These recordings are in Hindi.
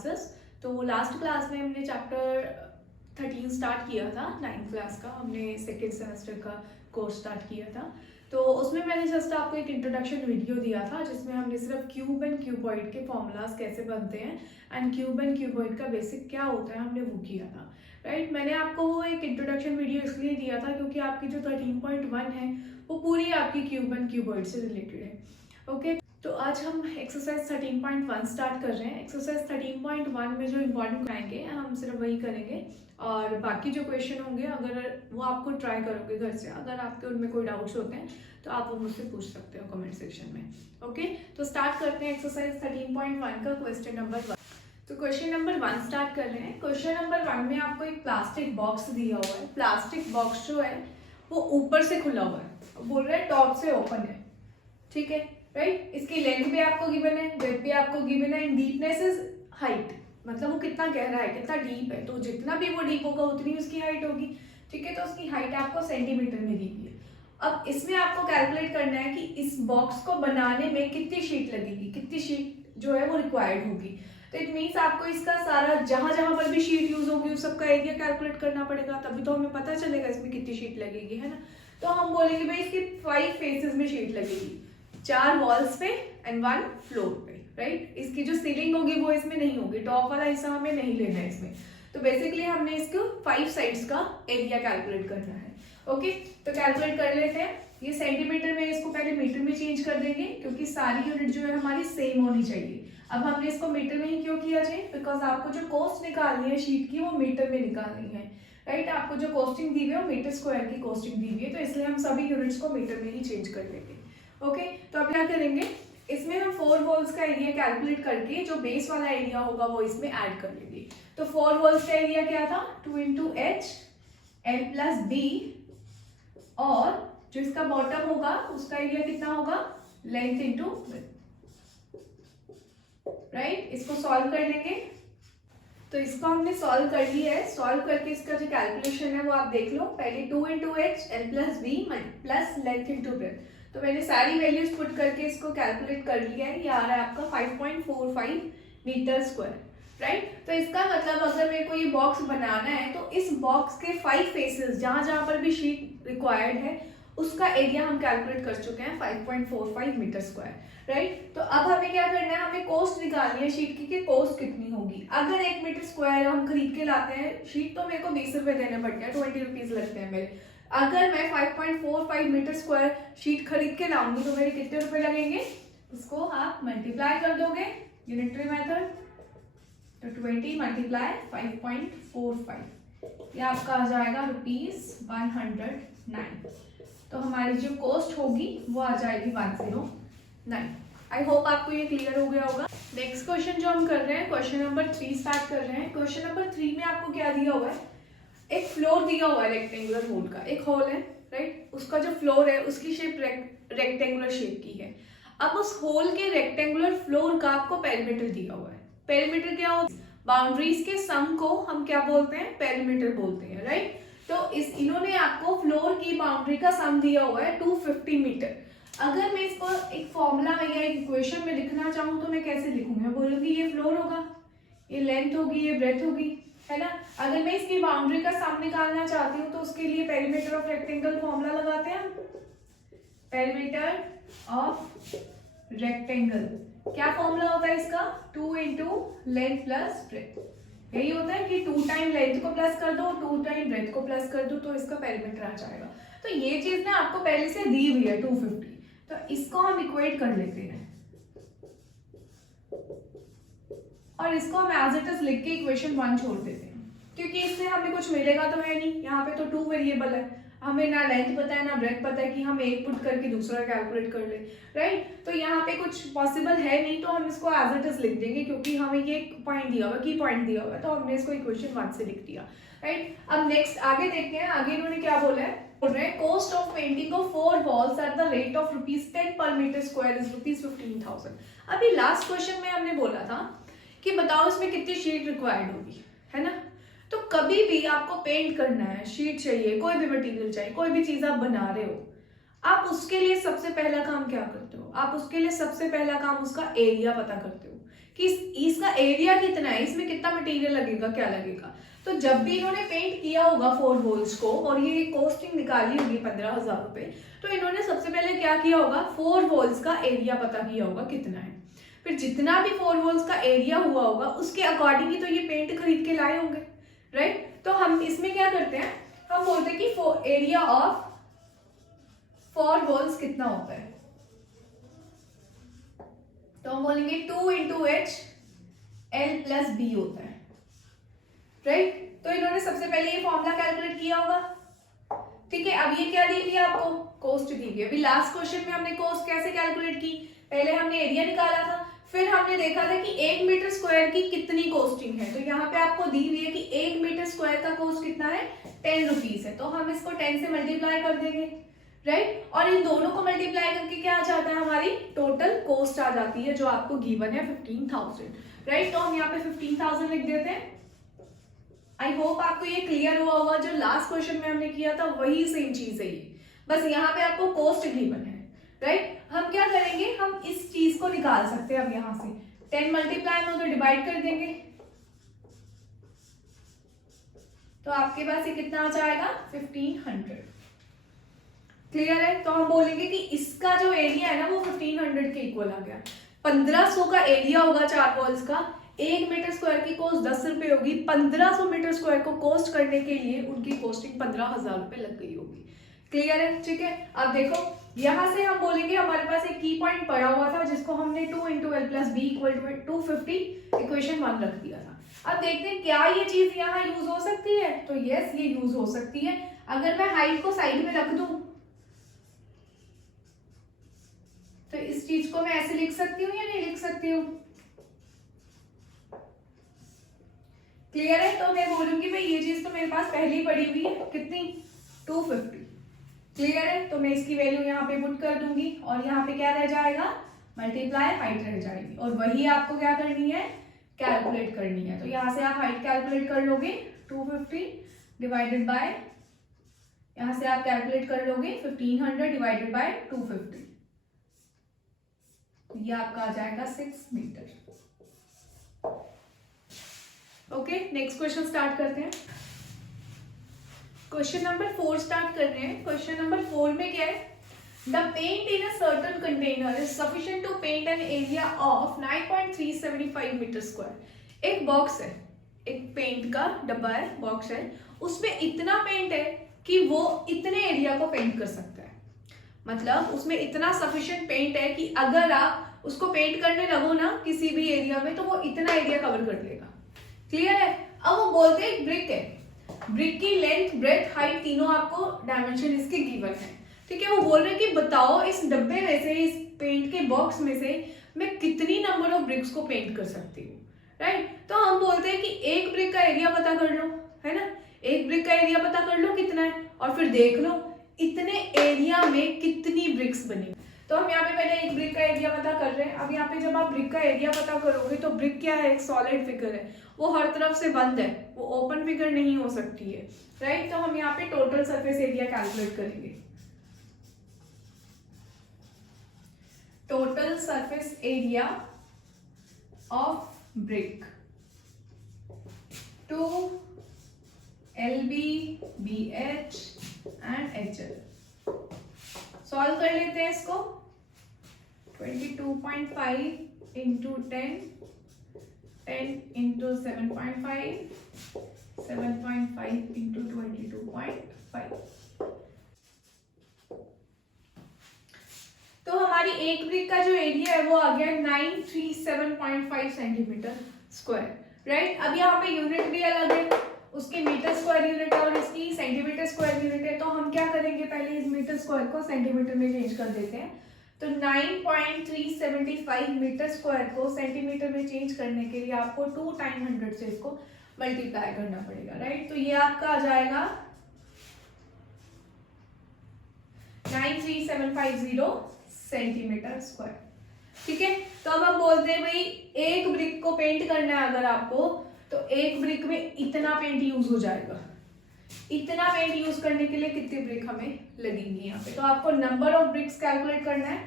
क्लासेस। तो लास्ट क्लास में हमने चैप्टर 13 स्टार्ट किया था, 9th क्लास का हमने सेकेंड सेमेस्टर का कोर्स स्टार्ट किया था। तो उसमें मैंने जस्ट आपको एक इंट्रोडक्शन वीडियो दिया था जिसमें हमने सिर्फ क्यूब एंड क्यूबॉइड के फॉर्मूलाज कैसे बनते हैं एंड क्यूब एंड क्यूबॉइड का बेसिक क्या होता है हमने वो किया था, राइट। मैंने आपको वो एक इंट्रोडक्शन वीडियो इसलिए दिया था क्योंकि आपकी जो 13.1 है वो पूरी आपकी क्यूब एंड क्यूबॉइड से रिलेटेड है। ओके, तो आज हम एक्सरसाइज 13.1 स्टार्ट कर रहे हैं। एक्सरसाइज 13.1 में जो इम्पोर्टेंट आएंगे हम सिर्फ वही करेंगे और बाकी जो क्वेश्चन होंगे अगर वो आपको ट्राई करोगे घर से, अगर आपके उनमें कोई डाउट्स होते हैं तो आप वो मुझसे पूछ सकते हो कमेंट सेक्शन में। ओके, तो स्टार्ट करते हैं एक्सरसाइज 13.1 का क्वेश्चन नंबर 1। तो क्वेश्चन नंबर 1 स्टार्ट कर रहे हैं। क्वेश्चन नंबर 1 में आपको एक प्लास्टिक बॉक्स दिया हुआ है। प्लास्टिक बॉक्स जो है वो ऊपर से खुला हुआ है, बोल रहे हैं टॉप से ओपन है, ठीक है, राइट। इसकी लेंथ भी आपको गिवन है, ब्रेथ भी आपको गिवन है, डीपनेस इज हाइट, मतलब वो कितना गहरा है, कितना डीप है, तो जितना भी वो डीप होगा उतनी उसकी हाइट होगी, ठीक है। तो उसकी हाइट आपको सेंटीमीटर में दी हुई है। अब इसमें आपको कैलकुलेट करना है कि इस बॉक्स को बनाने में कितनी शीट लगेगी, कितनी शीट जो है वो रिक्वायर्ड होगी। तो इट मीन्स आपको इसका सारा जहां जहां पर भी शीट यूज होगी उस सबका एरिया कैलकुलेट करना पड़ेगा, तभी तो हमें पता चलेगा इसमें कितनी शीट लगेगी, है ना। तो हम बोलेंगे भाई इसकी 5 फेसेस में शीट लगेगी, 4 वॉल्स पे एंड 1 फ्लोर पे, राइट। इसकी जो सीलिंग होगी वो इसमें नहीं होगी, टॉप वाला हिस्सा हमें नहीं लेना है इसमें। तो बेसिकली हमने इसको 5 साइड्स का एरिया कैलकुलेट करना है। ओके, तो कैलकुलेट कर लेते हैं। ये सेंटीमीटर में, इसको पहले मीटर में चेंज कर देंगे क्योंकि सारी यूनिट जो है हमारी सेम होनी चाहिए। अब हमने इसको मीटर में ही क्यों किया जाए, बिकॉज आपको जो कॉस्ट निकालनी है शीट की वो मीटर में निकालनी है, राइट। आपको जो कॉस्टिंग दी हुई है वो मीटर स्क्वायर की कॉस्टिंग दी हुई है, तो इसलिए हम सभी यूनिट्स को मीटर में ही चेंज कर लेंगे। ओके, तो अब क्या करेंगे, इसमें हम 4 वॉल्स का एरिया कैलकुलेट करके जो बेस वाला एरिया होगा वो इसमें ऐड कर लेंगे। तो 4 वॉल्स का एरिया क्या था, 2 into h l plus b, और जो इसका बॉटम होगा उसका एरिया कितना होगा, लेंथ इंटू विड्थ, राइट। इसको सॉल्व कर लेंगे। तो इसको हमने सॉल्व कर लिया है। सॉल्व करके इसका जो कैलकुलेशन है वो आप देख लो। पहले 2 into h l plus b plus length into width, तो मैंने सारी वैल्यूज पुट करके इसको कैलकुलेट कर लिया है। ये आ रहा है आपका 5.45 मीटर स्क्वायर, राइट। तो इसका मतलब अगर मेरे को ये बॉक्स बनाना है तो इस बॉक्स के 5 फेसेस जहां जहां पर भी शीट रिक्वायर्ड है उसका एरिया हम कैलकुलेट कर चुके हैं 5.45 मीटर स्क्वायर, राइट। तो अब हमें क्या करना है, हमें कॉस्ट निकालनी है शीट की कि कॉस्ट कितनी होगी। अगर 1 मीटर स्क्वायर हम खरीद के लाते हैं शीट तो मेरे को 20 रुपए देने पड़ते हैं, 20 रुपीज लगते हैं मेरे। अगर मैं 5.45 मीटर स्क्वायर शीट खरीद के लाऊंगी तो मेरे कितने रुपए लगेंगे, उसको आप मल्टीप्लाई कर दोगे यूनिटरी मेथड, तो 20 मल्टीप्लाई 5.45, ये आपका आ जाएगा ₹109। तो हमारी जो कॉस्ट होगी वो आ जाएगी 109। आई होप आपको ये क्लियर हो गया होगा। नेक्स्ट क्वेश्चन जो हम कर रहे हैं, क्वेश्चन नंबर 3 स्टार्ट कर रहे हैं। क्वेश्चन नंबर 3 में आपको क्या दिया हुआ है, एक फ्लोर दिया हुआ है रेक्टेंगुलर होल का, एक होल है, राइट। उसका जो फ्लोर है उसकी शेप रेक्टेंगुलर शेप की है। अब उस होल के रेक्टेंगुलर फ्लोर का आपको पेरीमीटर दिया हुआ है। पेरीमीटर क्या होता है, बाउंड्रीज के सम को हम क्या बोलते हैं, पेरीमीटर बोलते हैं, राइट। तो इन्होंने आपको फ्लोर की बाउंड्री का सम दिया हुआ है 250 मीटर। अगर मैं इसको एक फॉर्मूला में या एक इक्वेशन में लिखना चाहूँ तो मैं कैसे लिखूंगी, मैं बोलूंगी ये फ्लोर होगा, ये लेंथ होगी, ये ब्रेथ होगी, है ना। अगर मैं इसकी बाउंड्री का सम निकालना चाहती हूँ तो उसके लिए पेरीमीटर ऑफ रेक्टेंगल फॉर्मूला लगाते हैं। पेरीमीटर ऑफ रेक्टेंगल क्या फॉर्मूला होता है इसका, 2 into लेंथ प्लस ब्रेथ। यही होता है कि 2 टाइम लेंथ को प्लस कर दो, 2 टाइम ब्रेथ को प्लस कर दो, तो इसका पेरीमीटर आ जाएगा। तो ये चीज ना आपको पहले से दी हुई है 250, तो इसको हम इक्वेट कर लेते हैं और इसको हम एज इट इज लिख के इक्वेशन 1 छोड़ देते हैं, क्योंकि इससे हमें कुछ मिलेगा तो है नहीं। यहाँ पे तो 2 वेरिएबल है, हमें ना लेंथ पता है ना ब्रेथ पता है कि हम एक पुट करके दूसरा कैलकुलेट कर ले, राइट। तो यहाँ पे कुछ पॉसिबल है नहीं, तो हम इसको एज इट इज लिख देंगे क्योंकि हमें ये पॉइंट दिया हुआ, की पॉइंट दिया हुआ है, तो हमने इसको इक्वेशन 1 से लिख दिया, राइट। अब नेक्स्ट आगे देखते हैं, आगे इन्होंने क्या बोला है, बोल रहे हैं cost of painting of 4 walls at the rate of ₹10 पर मीटर स्क्वायर इज ₹15,000। अभी लास्ट क्वेश्चन में हमने बोला था कि बताओ इसमें कितनी शीट रिक्वायर्ड होगी, है ना। तो कभी भी आपको पेंट करना है, शीट चाहिए, कोई भी मटेरियल चाहिए, कोई भी चीज आप बना रहे हो, आप उसके लिए सबसे पहला काम क्या करते हो, आप उसके लिए सबसे पहला काम उसका एरिया पता करते हो कि इसका एरिया कितना है, इसमें कितना मटेरियल लगेगा, क्या लगेगा। तो जब भी इन्होंने पेंट किया होगा 4 वॉल्स को और ये कॉस्टिंग निकाली होगी 15,000 रुपए, तो इन्होंने सबसे पहले क्या किया होगा, 4 वॉल्स का एरिया पता किया होगा कितना है। फिर जितना भी 4 वॉल्स का एरिया हुआ होगा उसके अकॉर्डिंग ही तो ये पेंट खरीद के लाए होंगे, राइट। तो हम इसमें क्या करते हैं, हम बोलते हैं कि एरिया ऑफ 4 वॉल्स कितना होता है, तो हम बोलेंगे 2 into H L plus B होता है, राइट। तो इन्होंने सबसे पहले ये फॉर्मूला कैलकुलेट किया होगा, ठीक है। अब ये क्या दी हुई है आपको, कॉस्ट दी हुई है। अभी लास्ट क्वेश्चन में हमने कॉस्ट कैसे कैलकुलेट की, पहले हमने एरिया निकाला था, फिर हमने देखा था कि 1 मीटर स्क्वायर की कितनी कॉस्टिंग है। तो यहाँ पे आपको दी हुई है कि 1 मीटर स्क्वायर का कॉस्ट कितना है, 10 रुपीज है। तो हम इसको 10 से मल्टीप्लाई कर देंगे, राइट। और इन दोनों को मल्टीप्लाई करके क्या आ जाता है, हमारी टोटल कॉस्ट आ जाती है जो आपको गिवन है 15,000, राइट। तो हम यहाँ पे 15,000 लिख देते हैं। आई होप आपको ये क्लियर हुआ होगा, जो लास्ट क्वेश्चन में हमने किया था वही सेम चीज है ये, बस यहाँ पे आपको कॉस्ट गिवन है, राइट। हम क्या करेंगे, हम इस चीज को निकाल सकते हैं। अब यहाँ से 10 मल्टीप्लाई में तो डिवाइड कर देंगे, तो आपके पास ये कितना आ जाएगा, 1500। क्लियर है। तो हम बोलेंगे कि इसका जो एरिया है ना वो 1500 के इक्वल आ गया। 1500 का एरिया होगा 4 वॉल्स का, 1 मीटर स्क्वायर की कॉस्ट 10 रुपए होगी। 1500 मीटर स्क्वायर को कॉस्ट करने के लिए उनकी कॉस्टिंग 15,000 रुपए लग गई होगी। क्लियर है, ठीक है। अब देखो यहां से हम बोलेंगे, हमारे पास एक की पॉइंट पड़ा हुआ था जिसको हमने 2 into L plus B equal to 250 equation 1 रख दिया था। अब देखते हैं क्या ये चीज यहाँ यूज हो सकती है, तो यस ये यूज हो सकती है। अगर मैं हाइट को साइड में रख दूं तो इस चीज को मैं ऐसे लिख सकती हूँ या नहीं लिख सकती हूँ, क्लियर है। तो मैं बोलूंगी भाई ये चीज तो मेरे पास पहले ही पड़ी हुई है, कितनी, 250, क्लियर है। तो मैं इसकी वैल्यू यहाँ पे पुट कर दूंगी और यहाँ पे क्या रह जाएगा, मल्टीप्लाई हाइट रह जाएगी, और वही आपको क्या करनी है, कैलकुलेट करनी है। तो यहाँ से आप हाइट कैलकुलेट कर लोगे 250 डिवाइडेड बाय, यहाँ से आप कैलकुलेट कर लोगे 1500 डिवाइडेड बाय 250, ये आपका आ जाएगा 6 metre. Okay, next question start करते हैं। क्वेश्चन नंबर 4 स्टार्ट कर रहे हैं। क्वेश्चन नंबर 4 में क्या है, the paint in a certain container is sufficient to paint an area of 9.375 metre square. एक बॉक्स है, एक पेंट का डब्बा है, बॉक्स है, उसमें इतना पेंट है कि वो इतने एरिया को पेंट कर सकता है। मतलब उसमें इतना सफिशिएंट पेंट है कि अगर आप उसको पेंट करने लगो ना किसी भी एरिया में तो वो इतना एरिया कवर कर लेगा, क्लियर है। अब वो बोलते हैं ब्रिक है, ब्रिक की लेंथ, ब्रेथ, हाइट तीनों आपको डायमेंशन इसके गिवन है, ठीक है। वो बोल रहे हैं कि बताओ इस डब्बे में से, इस पेंट के बॉक्स में से मैं कितनी नंबर ऑफ ब्रिक्स को पेंट कर सकती हूँ, राइट। तो हम बोलते हैं कि एक ब्रिक का एरिया पता कर लो, है ना, एक ब्रिक का एरिया पता कर लो कितना है, और फिर देख लो इतने एरिया में कितनी ब्रिक्स बनी। तो हम यहाँ पे पहले एक ब्रिक का एरिया पता कर रहे हैं। अब यहाँ पे जब आप ब्रिक का एरिया पता करोगे तो ब्रिक क्या है, एक सॉलिड फिगर है, वो हर तरफ से बंद है, वो ओपन फिगर नहीं हो सकती है, राइट। तो हम यहाँ पे टोटल सरफेस एरिया कैलकुलेट करेंगे। Total surface area of brick two LB, BH and HL। Solve कर लेते हैं इसको। 22.5 इंटू 10, 10 इंटू 7.5, 7.5 इंटू 22.5। तो हमारी एक ब्रिक का जो एरिया है वो आ गया 937.5 सेंटीमीटर स्क्वायर, राइट। अब यहाँ पे यूनिट भी अलग है, उसकी मीटर स्क्वायर यूनिट है और इसकी सेंटीमीटर स्क्वायर यूनिट है। तो हम क्या करेंगे, पहले इस मीटर स्क्वायर को सेंटीमीटर में चेंज कर देते हैं। तो 9.375 मीटर स्क्वायर को सेंटीमीटर में चेंज करने के लिए आपको 2 टाइम 100 से इसको मल्टीप्लाई करना पड़ेगा, राइट। तो ये आपका आ जाएगा 93750 सेंटीमीटर स्क्वायर, ठीक है। तो अब हम बोलते हैं भाई एक ब्रिक को पेंट करना है अगर आपको, तो एक ब्रिक में इतना पेंट यूज हो जाएगा। इतना पेंट यूज करने के लिए कितनी ब्रिक हमें लगेंगी यहाँ पे, तो आपको नंबर ऑफ ब्रिक्स कैलकुलेट करना है।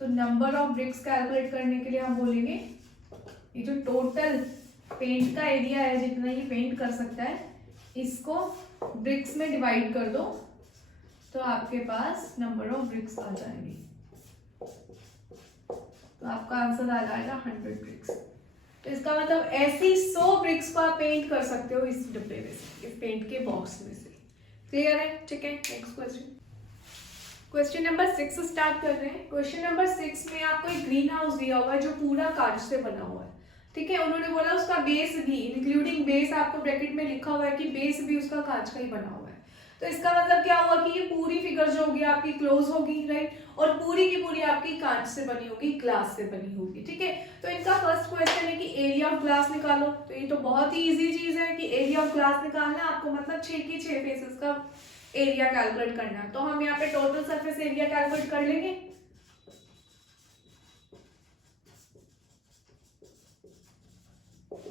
तो नंबर ऑफ ब्रिक्स कैलकुलेट करने के लिए हम बोलेंगे ये जो टोटल पेंट का एरिया है, जितना ये पेंट कर सकता है, इसको ब्रिक्स में डिवाइड कर दो तो आपके पास नंबर ऑफ ब्रिक्स आ जाएंगे। तो आपका आंसर आ जाएगा 100 ब्रिक्स। तो इसका मतलब ऐसी 100 ब्रिक्स को आप पेंट कर सकते हो इस डिब्बे में से, इस पेंट के बॉक्स में से। क्लियर है? ठीक है, next question. Question number 6 start कर रहे हैं। क्वेश्चन नंबर 6 में आपको एक ग्रीन हाउस दिया हुआ है जो पूरा कांच से बना हुआ है। ठीक है, उन्होंने बोला उसका बेस भी, इंक्लूडिंग बेस, आपको ब्रैकेट में लिखा हुआ है कि बेस भी उसका कांच का ही बना हुआ है। तो इसका मतलब क्या हुआ कि ये पूरी फिगर जो होगी आपकी क्लोज होगी, राइट, और पूरी की पूरी आपकी कांच से बनी होगी, ग्लास से बनी होगी। ठीक है, तो इनका फर्स्ट क्वेश्चन है कि एरिया ऑफ ग्लास निकालो। तो ये तो बहुत ही इजी चीज है कि एरिया ऑफ ग्लास निकालना है आपको, मतलब 6 की 6 फेसेस का एरिया कैलकुलेट करना है। तो हम यहाँ पे टोटल सरफेस एरिया कैलकुलेट कर लेंगे।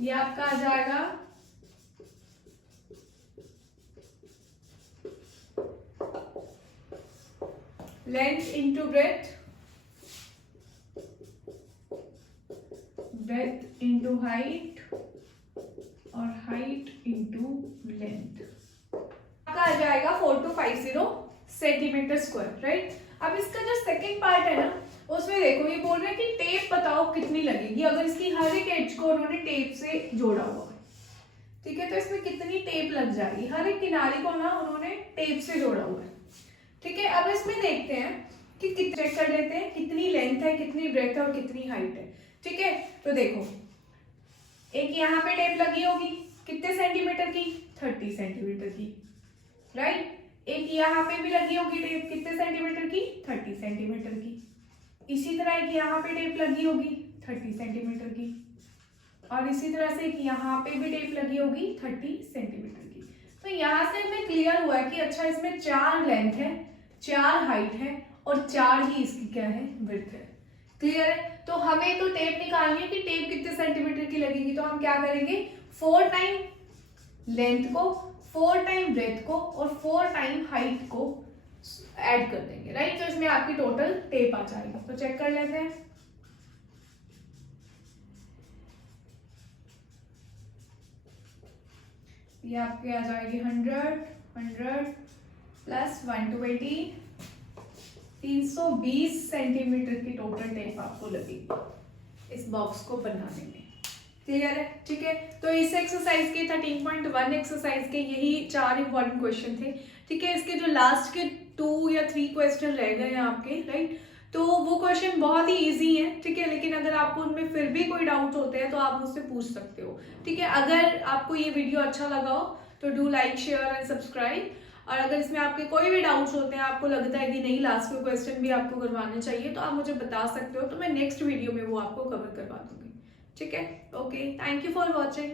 ये आपका आ जाएगा length into breadth, breath into height, और हाइट इंटू लेंथ। आपका आ जाएगा 4250 सेंटीमीटर स्क्वायर, राइट। अब इसका जो सेकंड पार्ट है ना, उसमें देखो ये बोल रहे हैं कि टेप बताओ कितनी लगेगी अगर इसकी हर एक एज को उन्होंने टेप से जोड़ा हुआ है। ठीक है, तो इसमें कितनी टेप लग जाएगी, हर एक किनारे को ना उन्होंने टेप से जोड़ा हुआ है। ठीक है, अब इसमें देखते हैं कि चेक कर लेते हैं कितनी लेंथ है, कितनी ब्रेथ है और कितनी हाइट है। ठीक है, तो देखो एक यहाँ पे टेप लगी होगी कितने सेंटीमीटर की, 30 सेंटीमीटर की, राइट। एक यहाँ पे भी लगी होगी टेप कितने सेंटीमीटर की, 30 सेंटीमीटर की। इसी तरह एक यहाँ पे टेप लगी होगी 30 सेंटीमीटर की, और इसी तरह से एक यहाँ पे भी टेप लगी होगी 30 सेंटीमीटर की। तो यहाँ से हमें क्लियर हुआ है कि अच्छा इसमें 4 लेंथ है, 4 हाइट है और 4 ही इसकी क्या है, विड्थ है। क्लियर है? तो हमें तो टेप निकालनी है कि टेप कितने सेंटीमीटर की लगेगी। तो हम क्या करेंगे, 4 टाइम लेंथ को, 4 टाइम ब्रेथ को और 4 टाइम हाइट को ऐड कर देंगे, राइट। तो इसमें आपकी टोटल टेप आ जाएगी। तो चेक कर लेते हैं। ये आपके आ जाएगी 100 प्लस 120, 320 सेंटीमीटर की टोटल टेप आपको लगेगी इस बॉक्स को बनाने में। क्लियर है? ठीक है, तो इस एक्सरसाइज के 13.1 एक्सरसाइज के यही 4 इंपॉर्टेंट क्वेश्चन थे। ठीक है, इसके जो लास्ट के 2 या 3 क्वेश्चन रह गए हैं आपके, राइट, तो वो क्वेश्चन बहुत ही इजी हैं। ठीक है, लेकिन अगर आपको उनमें फिर भी कोई डाउट होते हैं तो आप मुझसे पूछ सकते हो। ठीक है, अगर आपको ये वीडियो अच्छा लगा हो तो do like, share and subscribe. और अगर इसमें आपके कोई भी डाउट्स होते हैं, आपको लगता है कि नहीं लास्ट के क्वेश्चन भी आपको करवाने चाहिए, तो आप मुझे बता सकते हो, तो मैं नेक्स्ट वीडियो में वो आपको कवर करवा दूंगी। ठीक है, okay, thank you for watching.